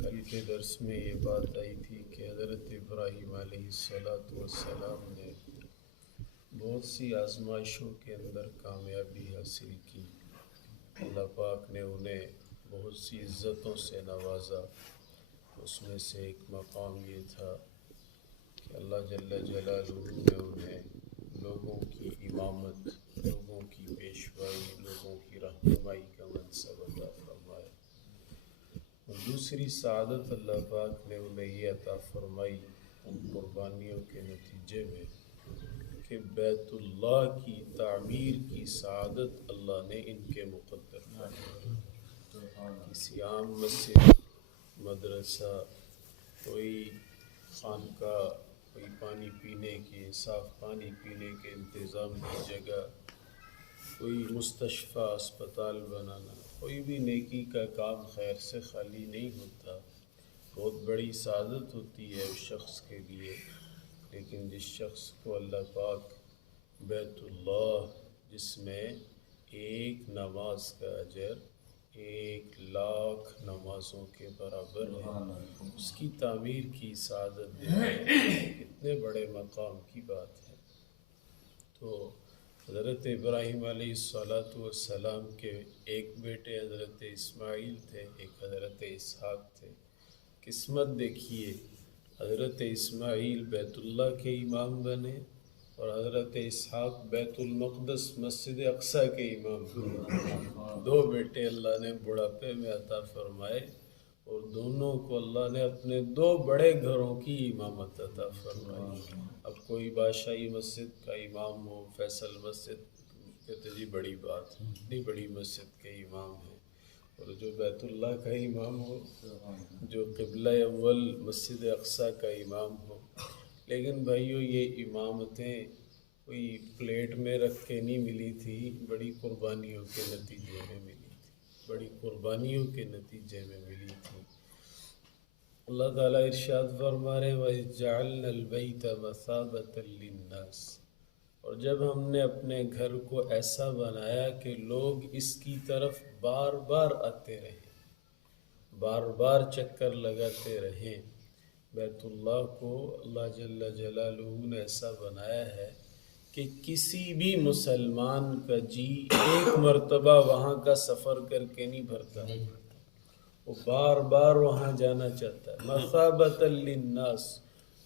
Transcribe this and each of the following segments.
کل کے درس میں یہ بات آئی تھی کہ حضرت ابراہیم علیہ السلام نے بہت سی آزمائشوں کے اندر کامیابی حاصل کی۔ اللہ پاک نے انہیں بہت سی عزتوں سے نوازا۔ اس میں سے ایک مقام یہ تھا کہ اللہ جل جلالہ نے انہیں لوگوں کی امامت، لوگوں کی پیشوائی، لوگوں کی رہنمائی کا منصب عطا فرمایا۔ اور دوسری سعادت اللہ پاک نے انہیں یہ عطا فرمائی ان قربانیوں کے نتیجے میں کہ بیت اللہ کی تعمیر کی سعادت اللہ نے ان کے مقدر فرمائی۔ کسی عام مسجد، مدرسہ، کوئی خانقاہ، کوئی پانی پینے کے، صاف پانی پینے کے انتظام کی جگہ، کوئی مستشفیٰ، اسپتال بنانا، کوئی بھی نیکی کا کام خیر سے خالی نہیں ہوتا۔ بہت بڑی سعادت ہوتی ہے اس شخص کے لیے، لیکن جس شخص کو اللہ پاک بیت اللہ، جس میں ایک نماز کا اجر 1,00,000 نمازوں کے برابر ہے، اس کی تعمیر کی سعادت دیتے کتنے بڑے مقام کی بات ہے۔ تو حضرت ابراہیم علیہ السلام کے ایک بیٹے حضرت اسماعیل تھے، ایک حضرت اسحاق تھے۔ قسمت دیکھیے، حضرت اسماعیل بیت اللہ کے امام بنے اور حضرت اسحاق بیت المقدس مسجد اقصیٰ کے امام بنے۔ دو بیٹے اللہ نے بڑھاپے میں عطا فرمائے اور دونوں کو اللہ نے اپنے دو بڑے گھروں کی امامت عطا فرمائی۔ اب کوئی بادشاہی مسجد کا امام ہو، فیصل مسجد، کہتے جی بڑی بات ہے، اتنی بڑی مسجد کے امام ہیں، اور جو بیت اللہ کا امام ہو، جو قبلہ اول مسجد اقصیٰ کا امام ہو۔ لیکن بھائیو، یہ امامتیں کوئی پلیٹ میں رکھ کے نہیں ملی تھی، بڑی قربانیوں کے نتیجے میں ملی تھی، بڑی قربانیوں کے نتیجے میں ملی تھی۔ اللہ تعالیٰ ارشاد فرما رہے ہیں وَإِذْ جَعَلْنَا الْبَيْتَ مَثَابَةً لِلنَّاسِ، اور جب ہم نے اپنے گھر کو ایسا بنایا کہ لوگ اس کی طرف بار بار آتے رہیں، بار بار چکر لگاتے رہیں۔ بیت اللہ کو اللہ جل جلالہ نے ایسا بنایا ہے کہ کسی بھی مسلمان کا جی ایک مرتبہ وہاں کا سفر کر کے نہیں بھرتا، وہ بار بار وہاں جانا چاہتا ہے۔ مثابۃ للناس،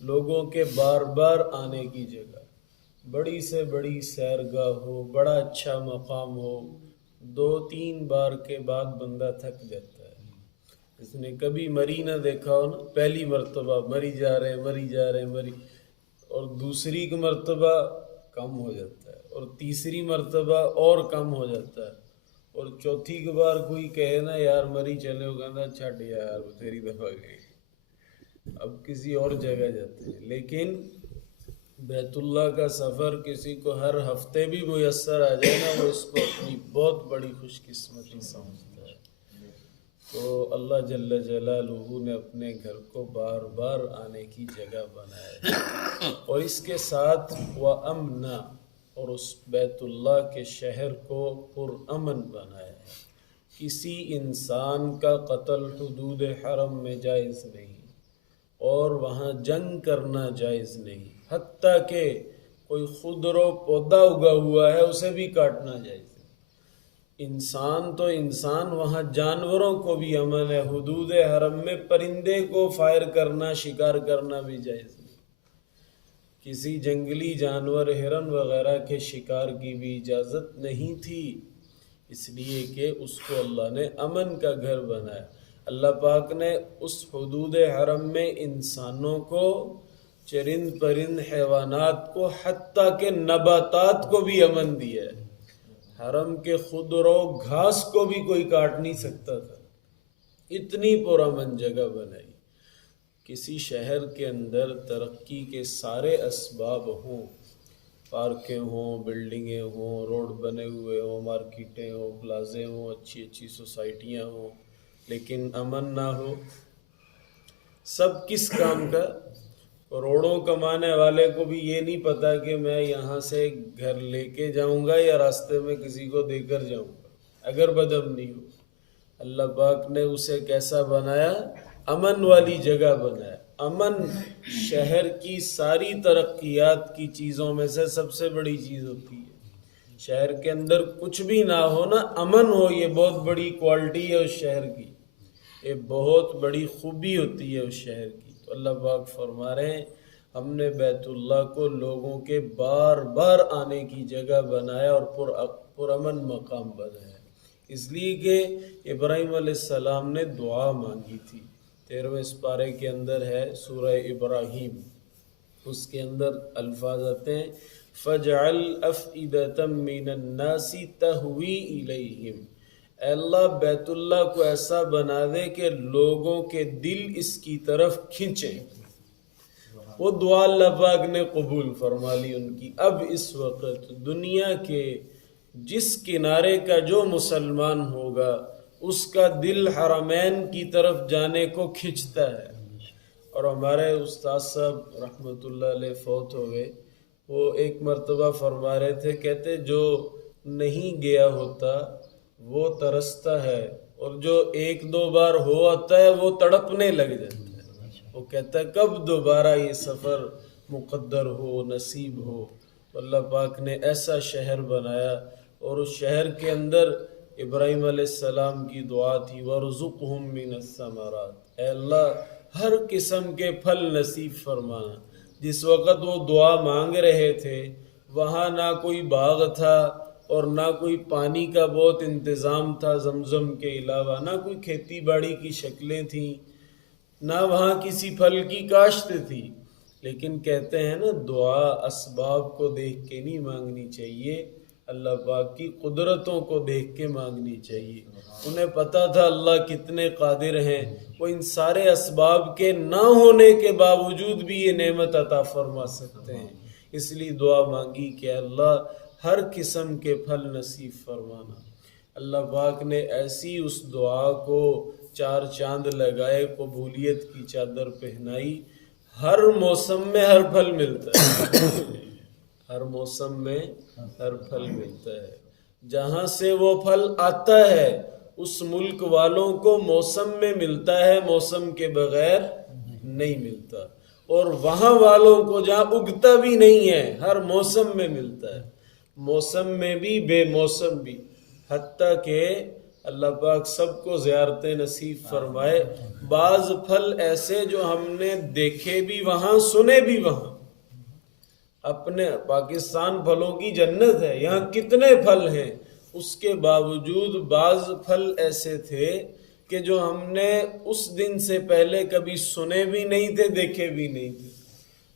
لوگوں کے بار بار آنے کی جگہ، بڑی سے بڑی سیرگاہ ہو، بڑا اچھا مقام ہو، 2-3 بار کے بعد بندہ تھک جاتا ہے۔ اس نے کبھی مری نہ دیکھا ہو نا، پہلی مرتبہ مری جا رہے ہیں، مری جا رہے ہیں، مری، اور دوسری کی مرتبہ کم ہو جاتا ہے، اور تیسری مرتبہ اور کم ہو جاتا ہے، اور چوتھی کی بار کوئی کہے نا یار مری چلے، ہو کہنا چھٹ یار تیری دفعہ گئی، اب کسی اور جگہ جاتے ہیں۔ لیکن بیت اللہ کا سفر کسی کو ہر ہفتے بھی میسر آ جائے نا، وہ اس کو اپنی بہت بڑی خوش قسمتی سمجھتا ہے۔ تو اللہ جل جلالہ نے اپنے گھر کو بار بار آنے کی جگہ بنایا ہے، اور اس کے ساتھ وَأَمْنًا، اور اس بیت اللہ کے شہر کو پرامن بنایا ہے۔ کسی انسان کا قتل حدود حرم میں جائز نہیں، اور وہاں جنگ کرنا جائز نہیں، حتیٰ کہ کوئی خضر و پودا اگا ہوا ہے اسے بھی کاٹنا جائز نہیں۔ انسان تو انسان، وہاں جانوروں کو بھی امن ہے، حدود حرم میں پرندے کو فائر کرنا، شکار کرنا بھی جائز نہیں۔ کسی جنگلی جانور، ہرن وغیرہ کے شکار کی بھی اجازت نہیں تھی، اس لیے کہ اس کو اللہ نے امن کا گھر بنایا۔ اللہ پاک نے اس حدود حرم میں انسانوں کو، چرند پرند حیوانات کو، حتیٰ کہ نباتات کو بھی امن دیا ہے۔ حرم کے خضر و گھاس کو بھی کوئی کاٹ نہیں سکتا تھا، اتنی پرامن جگہ بنائی۔ کسی شہر کے اندر ترقی کے سارے اسباب ہوں، پارکیں ہوں، بلڈنگیں ہوں، روڈ بنے ہوئے ہوں، مارکیٹیں ہوں، پلازے ہوں، اچھی اچھی سوسائٹیاں ہوں، لیکن امن نہ ہو، سب کس کام کا؟ کروڑوں کمانے والے کو بھی یہ نہیں پتا کہ میں یہاں سے گھر لے کے جاؤں گا یا راستے میں کسی کو دے کر جاؤں گا، اگر بدامنی ہو۔ اللہ پاک نے اسے کیسا بنایا؟ امن والی جگہ بنایا۔ امن شہر کی ساری ترقیات کی چیزوں میں سے سب سے بڑی چیز ہوتی ہے۔ شہر کے اندر کچھ بھی نہ ہو نا، امن ہو، یہ بہت بڑی کوالٹی ہے اس شہر کی، یہ بہت بڑی خوبی ہوتی ہے اس شہر کی۔ تو اللہ پاک فرما رہے ہیں ہم نے بیت اللہ کو لوگوں کے بار بار آنے کی جگہ بنایا اور پرامن مقام بنایا، اس لیے کہ ابراہیم علیہ السلام نے دعا مانگی تھی۔ 13ویں سپارے کے اندر ہے سورہ ابراہیم، اس کے اندر الفاظ آتے ہیں فَجْعَلْ أَفْئِدَةً مِّنَ النَّاسِ تَهْوِي إِلَيْهِمْ، اے اللہ بیت اللہ کو ایسا بنا دے کہ لوگوں کے دل اس کی طرف کھنچیں۔ وہ دعا اللہ پاک نے قبول فرما لی ان کی۔ اب اس وقت دنیا کے جس کنارے کا جو مسلمان ہوگا اس کا دل حرمین کی طرف جانے کو کھنچتا ہے۔ اور ہمارے استاد صاحب رحمۃ اللہ علیہ فوت ہو گئے، وہ ایک مرتبہ فرما رہے تھے، کہتے جو نہیں گیا ہوتا وہ ترستا ہے، اور جو ایک دو بار ہو آتا ہے وہ تڑپنے لگ جاتا ہے۔ وہ کہتا ہے کب دوبارہ یہ سفر مقدر ہو، نصیب ہو۔ تو اللہ پاک نے ایسا شہر بنایا، اور اس شہر کے اندر ابراہیم علیہ السلام کی دعا تھی وَارْزُقْهُم مِّنَ الثَّمَرَاتِ، اے اللہ ہر قسم کے پھل نصیب فرمانا۔ جس وقت وہ دعا مانگ رہے تھے وہاں نہ کوئی باغ تھا اور نہ کوئی پانی کا بہت انتظام تھا زمزم کے علاوہ، نہ کوئی کھیتی باڑی کی شکلیں تھیں، نہ وہاں کسی پھل کی کاشت تھی، لیکن کہتے ہیں نا دعا اسباب کو دیکھ کے نہیں مانگنی چاہیے، اللہ پاک کی قدرتوں کو دیکھ کے مانگنی چاہیے۔ انہیں پتہ تھا اللہ کتنے قادر ہیں، وہ ان سارے اسباب کے نہ ہونے کے باوجود بھی یہ نعمت عطا فرما سکتے ہیں، اس لیے دعا مانگی کہ اللہ ہر قسم کے پھل نصیب فرمانا۔ اللہ پاک نے ایسی اس دعا کو 4 چاند لگائے، قبولیت کی چادر پہنائی۔ ہر موسم میں ہر پھل ملتا ہے، ہر موسم میں ہر پھل ملتا ہے۔ جہاں سے وہ پھل آتا ہے اس ملک والوں کو موسم میں ملتا ہے، موسم کے بغیر نہیں ملتا، اور وہاں والوں کو جہاں اگتا بھی نہیں ہے ہر موسم میں ملتا ہے، موسم میں بھی بے موسم بھی، حتیٰ کہ اللہ پاک سب کو زیارتیں نصیب فرمائے۔ بعض پھل ایسے جو ہم نے دیکھے بھی وہاں، سنے بھی وہاں۔ اپنے پاکستان پھلوں کی جنت ہے، یہاں کتنے پھل ہیں، اس کے باوجود بعض پھل ایسے تھے کہ جو ہم نے اس دن سے پہلے کبھی سنے بھی نہیں تھے، دیکھے بھی نہیں تھے۔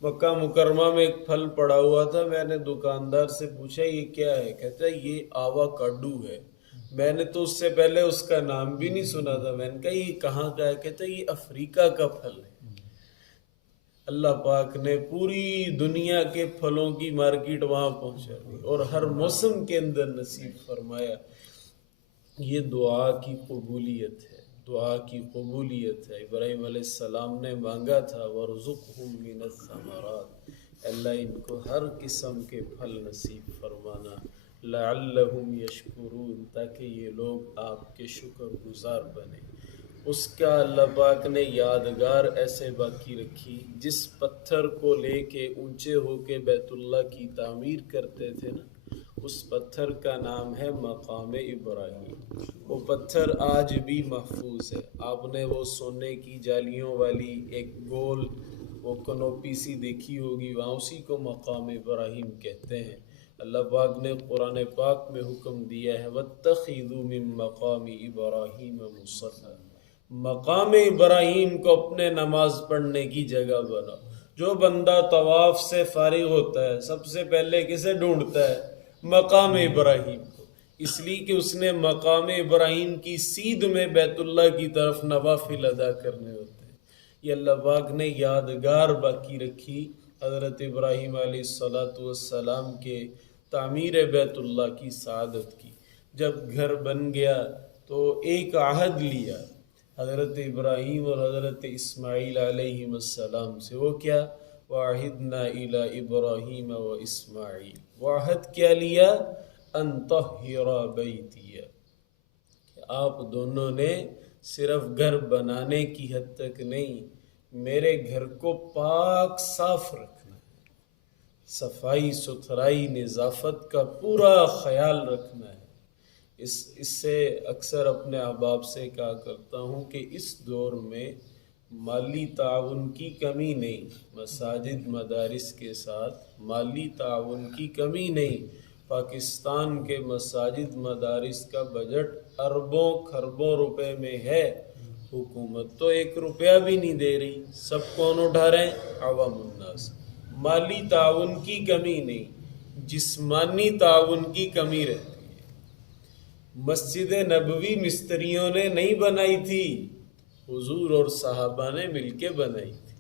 مکہ مکرمہ میں ایک پھل پڑا ہوا تھا، میں نے دکاندار سے پوچھا یہ کیا ہے، کہتا ہے یہ آوا کاڈو ہے۔ میں نے تو اس سے پہلے اس کا نام بھی نہیں سنا تھا، میں نے کہا یہ کہاں کا ہے، کہتا ہے یہ افریقہ کا پھل ہے۔ اللہ پاک نے پوری دنیا کے پھلوں کی مارکیٹ وہاں پہنچا دی اور ہر موسم کے اندر نصیب فرمایا۔ یہ دعا کی قبولیت ہے، دعا کی قبولیت ہے۔ ابراہیم علیہ السلام نے مانگا تھا وَارْزُقْهُم مِّنَ الثَّمَرَاتِ، اللہ ان کو ہر قسم کے پھل نصیب فرمانا، لَعَلَّهُمْ يَشْكُرُونَ، تاکہ یہ لوگ آپ کے شکر گزار بنیں۔ اس کا اللہ پاک نے یادگار ایسے باقی رکھی، جس پتھر کو لے کے اونچے ہو کے بیت اللہ کی تعمیر کرتے تھے نا، اس پتھر کا نام ہے مقام ابراہیم۔ وہ پتھر آج بھی محفوظ ہے۔ آپ نے وہ سونے کی جالیوں والی ایک گول وہ کنوپی سی دیکھی ہوگی، وہاں اسی کو مقام ابراہیم کہتے ہیں۔ اللہ پاک نے قرآن پاک میں حکم دیا ہے وَاتَّخِذُوا مِن مَّقَامِ إِبْرَاهِيمَ مُصَلًّى، مقام ابراہیم کو اپنے نماز پڑھنے کی جگہ بناؤ۔ جو بندہ طواف سے فارغ ہوتا ہے سب سے پہلے کسے ڈھونڈتا ہے؟ مقام ابراہیم کو، اس لیے کہ اس نے مقام ابراہیم کی سیدھ میں بیت اللہ کی طرف نوافل ادا کرنے ہوتے ہیں۔ یہ اللہ پاک نے یادگار باقی رکھی حضرت ابراہیم علیہ السلام کے تعمیر بیت اللہ کی سعادت کی۔ جب گھر بن گیا تو ایک عہد لیا حضرت ابراہیم اور حضرت اسماعیل علیہ السلام سے، وہ کیا؟ وَعَهِدْنَا إِلَىٰ إِبْرَاهِيمَ وَإِسْمَاعِيلَ، وعہد کیا لیا؟ أَن طَهِّرَ بَيْتِيَ، کہ آپ دونوں نے صرف گھر بنانے کی حد تک نہیں، میرے گھر کو پاک صاف رکھنا ہے، صفائی ستھرائی نظافت کا پورا خیال رکھنا ہے۔ اس سے اکثر اپنے احباب سے کہا کرتا ہوں کہ اس دور میں مالی تعاون کی کمی نہیں، مساجد مدارس کے ساتھ مالی تعاون کی کمی نہیں۔ پاکستان کے مساجد مدارس کا بجٹ اربوں خربوں روپے میں ہے، حکومت تو 1 روپیہ بھی نہیں دے رہی، سب کون اٹھا رہے ہیں؟ عوام الناس۔ مالی تعاون کی کمی نہیں، جسمانی تعاون کی کمی رہتی ہے۔ مسجد نبوی مستریوں نے نہیں بنائی تھی، حضور اور صحابہ نے مل کے بنائی تھی۔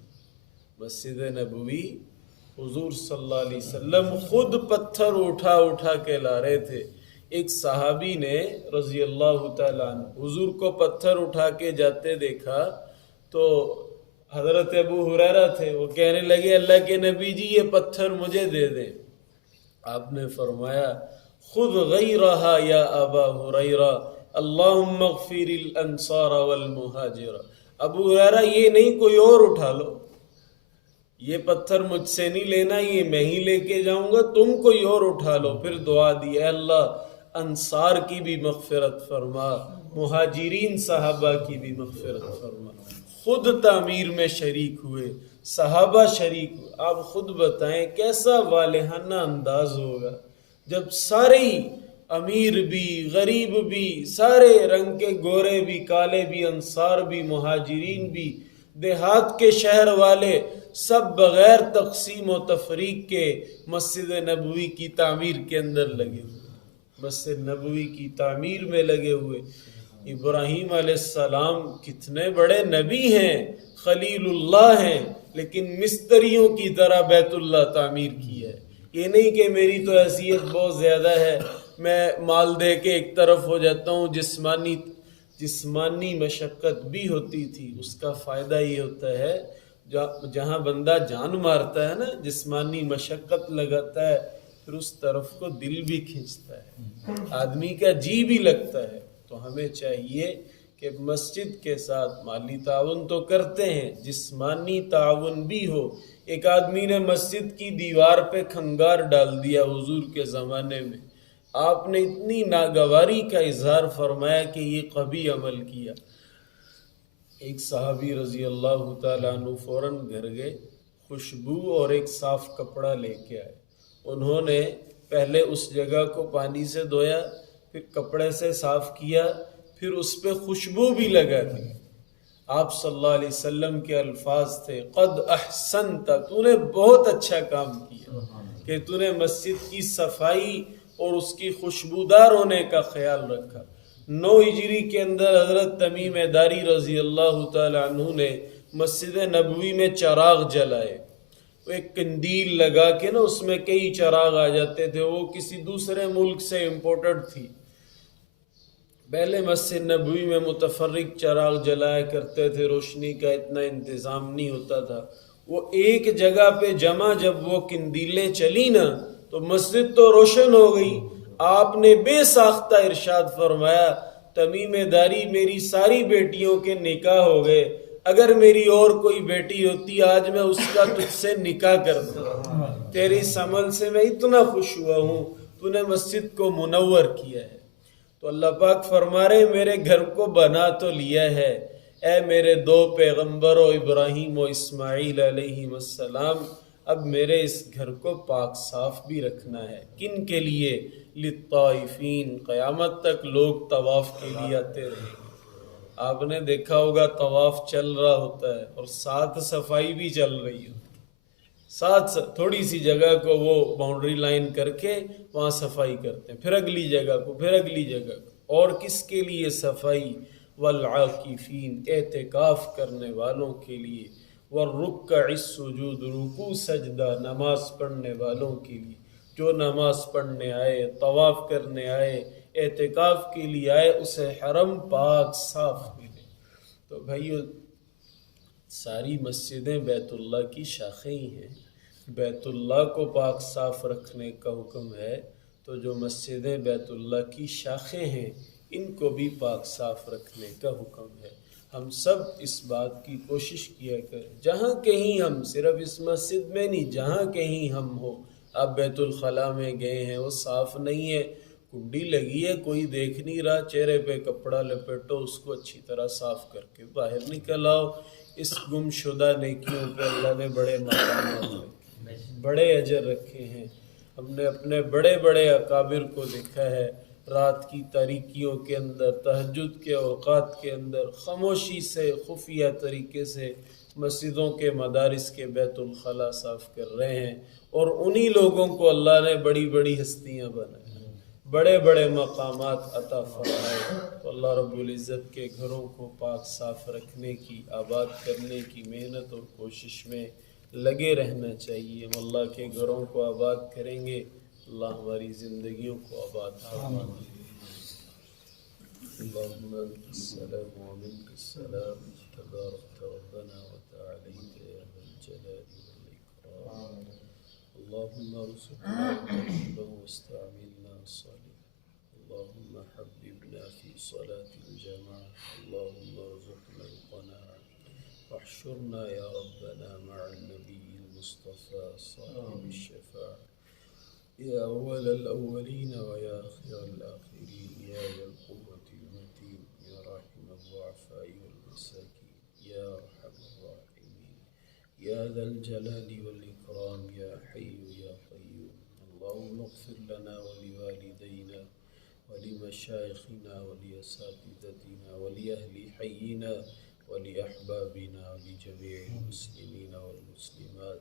مسجد نبوی حضور صلی اللہ علیہ وسلم خود پتھر اٹھا اٹھا کے لا رہے تھے۔ ایک صحابی نے رضی اللہ تعالیٰ عنہ حضور کو پتھر اٹھا کے جاتے دیکھا تو حضرت ابو ہریرہ تھے، وہ کہنے لگے اللہ کے نبی جی یہ پتھر مجھے دے دیں۔ آپ نے فرمایا خود غیرہا یا ابا ہریرہ اللہم اغفر الانصار والمہاجر۔ ابو ہریرہ یہ نہیں کوئی اور اٹھا لو، یہ پتھر مجھ سے نہیں لینا، یہ میں ہی لے کے جاؤں گا، تم کوئی اور اٹھا لو۔ پھر دعا دی، اے اللہ انصار کی بھی مغفرت فرما، مہاجرین صحابہ کی بھی مغفرت فرما۔ خود تعمیر میں شریک ہوئے، صحابہ شریک ہوئے۔ آپ خود بتائیں کیسا والہانہ انداز ہوگا جب سارے امیر بھی غریب بھی، سارے رنگ کے گورے بھی کالے بھی، انصار بھی مہاجرین بھی، دیہات کے شہر والے سب بغیر تقسیم و تفریق کے مسجد نبوی کی تعمیر کے اندر لگے ہوئے، مسجد نبوی کی تعمیر میں لگے ہوئے۔ ابراہیم علیہ السلام کتنے بڑے نبی ہیں، خلیل اللہ ہیں، لیکن مستریوں کی طرح بیت اللہ تعمیر کی ہے۔ یہ نہیں کہ میری تو حیثیت بہت زیادہ ہے، میں مال دے کے ایک طرف ہو جاتا ہوں۔ جسمانی مشقت بھی ہوتی تھی، اس کا فائدہ یہ ہوتا ہے جہاں بندہ جان مارتا ہے نا، جسمانی مشقت لگاتا ہے، پھر اس طرف کو دل بھی کھینچتا ہے، آدمی کا جی بھی لگتا ہے۔ تو ہمیں چاہیے کہ مسجد کے ساتھ مالی تعاون تو کرتے ہیں، جسمانی تعاون بھی ہو۔ ایک آدمی نے مسجد کی دیوار پہ کھنگار ڈال دیا حضور کے زمانے میں، آپ نے اتنی ناگواری کا اظہار فرمایا کہ یہ قبیح عمل کیا۔ ایک صحابی رضی اللہ تعالیٰ عنہ فوراً گھر گئے، خوشبو اور ایک صاف کپڑا لے کے آئے۔ انہوں نے پہلے اس جگہ کو پانی سے دھویا، پھر کپڑے سے صاف کیا، پھر اس پہ خوشبو بھی لگا دی۔ آپ صلی اللہ علیہ وسلم کے الفاظ تھے قد احسنت، تو نے بہت اچھا کام کیا کہ تو نے مسجد کی صفائی اور اس کی خوشبودار ہونے کا خیال رکھا۔ 9 ہجری کے اندر حضرت تمیم داری رضی اللہ تعالی عنہ نے مسجد نبوی میں چراغ جلائے، وہ ایک قندیل لگا کے نا اس میں کئی چراغ آ جاتے تھے، وہ کسی دوسرے ملک سے امپورٹڈ تھی۔ پہلے مسجد نبوی میں متفرق چراغ جلایا کرتے تھے، روشنی کا اتنا انتظام نہیں ہوتا تھا۔ وہ ایک جگہ پہ جمع جب وہ قندیلیں چلی نا تو مسجد تو روشن ہو گئی۔ آپ نے بے ساختہ ارشاد فرمایا تمیم داری میری ساری بیٹیوں کے نکاح ہو گئے، اگر میری اور کوئی بیٹی ہوتی آج میں اس کا تجھ سے نکاح کرتا، تیری اس عمل سے میں اتنا خوش ہوا ہوں، تو نے مسجد کو منور کیا ہے۔ تو اللہ پاک فرما رہے میرے گھر کو بنا تو لیا ہے، اے میرے 2 پیغمبروں ابراہیم و اسماعیل علیہ السلام، اب میرے اس گھر کو پاک صاف بھی رکھنا ہے۔ کن کے لیے؟ للطائفین، قیامت تک لوگ طواف کے لیے آتے رہیں گے۔ آپ نے دیکھا ہوگا طواف چل رہا ہوتا ہے اور ساتھ صفائی بھی چل رہی ہوتی ہے، ساتھ تھوڑی سی جگہ کو وہ باؤنڈری لائن کر کے وہاں صفائی کرتے ہیں، پھر اگلی جگہ کو، پھر اگلی جگہ کو۔ اور کس کے لیے صفائی؟ والعاکفین، اعتکاف کرنے والوں کے لیے، والرکع السجود، رکوع سجدہ نماز پڑھنے والوں کے لیے۔ جو نماز پڑھنے آئے، طواف کرنے آئے، اعتکاف کے لیے آئے، اسے حرم پاک صاف ملے۔ تو بھائیو ساری مسجدیں بیت اللہ کی شاخیں ہی ہیں، بیت اللہ کو پاک صاف رکھنے کا حکم ہے، تو جو مسجدیں بیت اللہ کی شاخیں ہیں ان کو بھی پاک صاف رکھنے کا حکم ہے۔ ہم سب اس بات کی کوشش کیا کریں، جہاں کہیں ہم، صرف اس مسجد میں نہیں، جہاں کہیں ہم ہو، آپ بیت الخلاء میں گئے ہیں، وہ صاف نہیں ہے، کنڈی لگی ہے، کوئی دیکھ نہیں رہا، چہرے پہ کپڑا لپیٹو، اس کو اچھی طرح صاف کر کے باہر نکل آؤ۔ اس گم شدہ نیکیوں پہ اللہ نے بڑے مقامات رکھے، بڑے اجر رکھے ہیں۔ ہم نے اپنے بڑے بڑے اکابر کو دیکھا ہے، رات کی تاریکیوں کے اندر، تہجد کے اوقات کے اندر، خاموشی سے، خفیہ طریقے سے مسجدوں کے، مدارس کے بیت الخلاء صاف کر رہے ہیں، اور انہی لوگوں کو اللہ نے بڑی بڑی ہستیاں بنائے، بڑے بڑے مقامات عطا فرمائے۔ تو اللہ رب العزت کے گھروں کو پاک صاف رکھنے کی، آباد کرنے کی محنت اور کوشش میں لگے رہنا چاہیے۔ ہم اللہ کے گھروں کو آباد کریں گے، اللہ ہماری زندگیوں کو آباد فرمائے۔ اللهم انت السلام ومنك السلام، تبارك ربنا وتعاليت يا ذا الجلال والإكرام. اللهم ارزقنا طيبا واستعملنا صالحا، اللهم حببنا في صلاة الجماعة، اللهم ارزقنا القناعة، واحشرنا يا ربنا مع النبي المصطفى صاحب الشفاعة، يا أول الأولين ويا آخر الآخرين، يا ذا القوة المتين، يا راحم الضعفاء والمساكين، يا أرحم الراحمين، يا ذا الجلال والإكرام، يا حي يا قيوم. اللهم اغفر لنا ولوالدينا ولمشايخنا ولأساتذتنا ولأهل حينا ولأحبابنا ولجميع المسلمين والمسلمات